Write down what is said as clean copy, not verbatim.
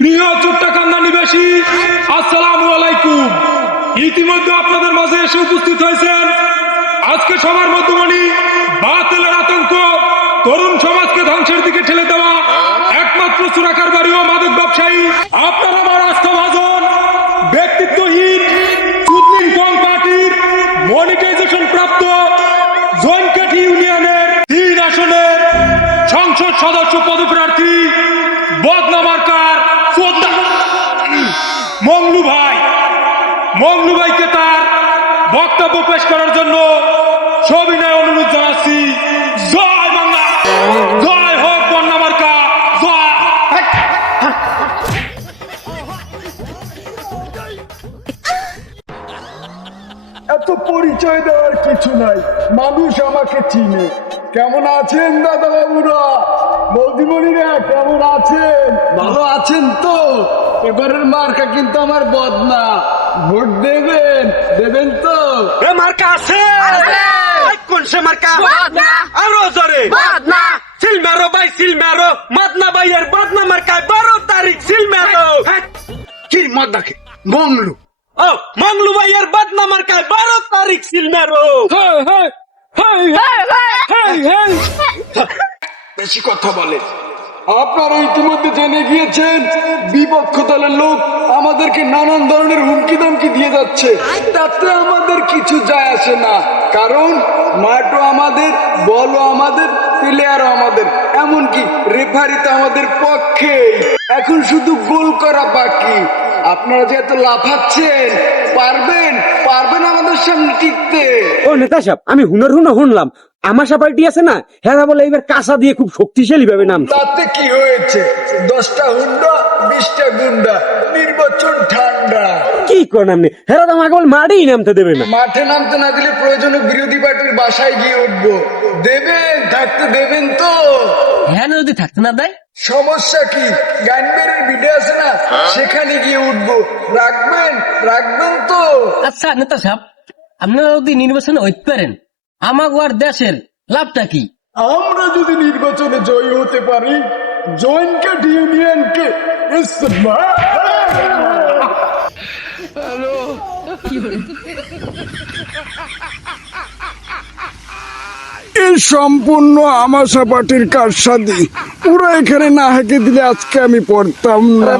প্রিয় চুট্টাকান্দা নিবাসী, আসসালামু আলাইকুম। ইতিমধ্যে আপনাদের মাঝে এসে উপস্থিত হয়েছেন আজকে সবার মধ্যমণি বাতিলের আতঙ্ক তরুণ সমাজকে ধ্বংসের দিকে ঠেলে দেওয়া একমাত্র চোরাকার বাড়ি ও মাদক ব্যবসায়ী আপনার আমার আস্থাভাজন ব্যক্তিত্বহীন চুদলিন কং পার্টির মনিটাইজেশন প্রাপ্ত জৈনকাঠি ইউনিয়নের 3 আসনের সংসদ সদস্য পদপ্রার্থী বদনা মার্কার মংলু ভাইকে তার বক্তব্য পেশ করার জন্য সবিনয় অনুরোধ জানাচ্ছি। জয় বাংলা, জয় হোক বদনা মার্কা, জয়। এত পরিচয় দেওয়ার কিছু নাই, মানুষ আমাকে চিনে। কেমন আছেন দাদা বাবুরা, বৌদিমণিরা কেমন আছেন? ভালো আছেন তো? এবারের মার্কা কিন্তু আমার বদনা, ভোট দেবেন দেবেন তো? মার্কা আছে কোন সে মার্কা? বদনা। আরো জোরে বদনা। সিল মারো ভাই, সিল মারো। মাদনা ভাইয়ের বদনা মার্কায় 12 তারিখ সিল মারো। কি মদনাকে? মংলু। ও মংলু ভাইয়ের বদনা মার্কায় 12 তারিখ সিল মারো। বেশি কথা বলে। আপনারা ইতিমধ্যে জেনে গিয়েছেন বিপক্ষ দলের লোক আমাদেরকে নানান ধরনের হুমকি ধমকি দিয়ে যাচ্ছে। তাতে আমাদের কিছু যায় আসে না, কারণ মাঠও আমাদের, বলও আমাদের, প্লেয়ারও আমাদের, এমনকি রেফারি তো আমাদের পক্ষে। এখন শুধু গোল করা বাকি। আপনারা যে এত লাফাচ্ছেন, পারবেন পারবেন আমাদের সামনে টিকতে? ও নেতা সাহেব, আমি শুনলাম আমাশা পার্টি আছে না, হেরা বলে এবার কাঁচা দিয়ে খুব শক্তিশালী ভাবে নাম। তাতে কি হয়েছে? 10টা হুন্ডা 20টা গুন্ডা, নির্বাচন ঠান্ডা। কি করেন আপনি? হেরা তো আমাকে মাঠেই নামতে দেবে না। মাঠে নামতে না দিলে প্রয়োজনে বিরোধী পার্টির বাসায় গিয়ে উঠবো। দেবেন, থাকতে দেবেন তো? হ্যাঁ, যদি থাকতে না দেয় সমস্যা কি? গানবেরের ভিডিও আছে না, সেখানে গিয়ে উঠবো। রাখবেন রাখবেন তো? আচ্ছা নেতা সাহেব, আপনারা যদি নির্বাচনে হইতে পারেন আমাগো আর দেশের লাভটা কি? আমরা যদি নির্বাচনে জয়ী হতে পারি, জয়েন্ট ইউনিয়নকে এই সম্পূর্ণ আমাশা পার্টির কারসাদি। ওরা এখানে না হেঁকে দিলে আজকে আমি পড়তাম না।